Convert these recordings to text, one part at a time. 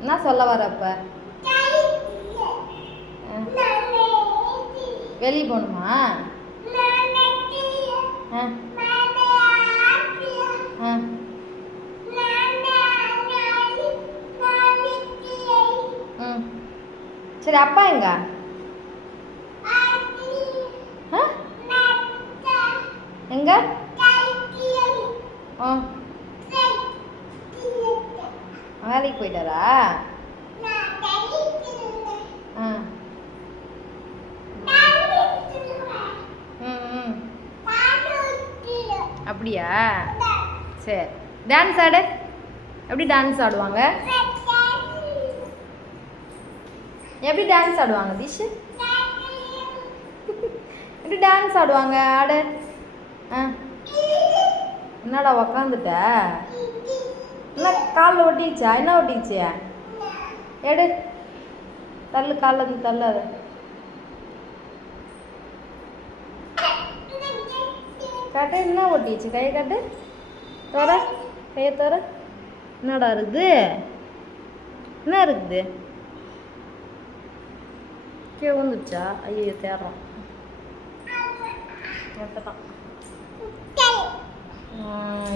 என்ன சொல்ல வர அப்ப? வெளியே போகணுமா? சரி, அப்பா எங்க? எங்க? வேலைக்கு போயிட்டாரா? அப்படியா? சரி, டான்ஸ் ஆடு. எப்படி டான்ஸ் ஆடுவாங்க? எப்படி டான்ஸ் ஆடுவாங்க திஷு? எப்படி டான்ஸ் ஆடுவாங்க? ஆடு. என்னடா உக்காந்துட்ட? என்ன காலில் ஒட்டிச்சா? என்ன ஒட்டிச்சியா? எடு, தள்ளு, காலில் இருந்து தள்ளு. அது காட்டு. என்ன ஒட்டிச்சு? கையை காட்டு. தோற, கையை தோற. என்னடா இருக்குது? என்ன இருக்குது? கீழே வந்துச்சா? ஐயோ, தேடுறோம்.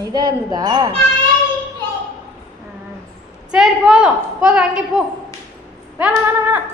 இதாக இருந்ததா? சரி, போதும் போதும், அங்கே போ. வேணாம் வேணாம் வேணாம்.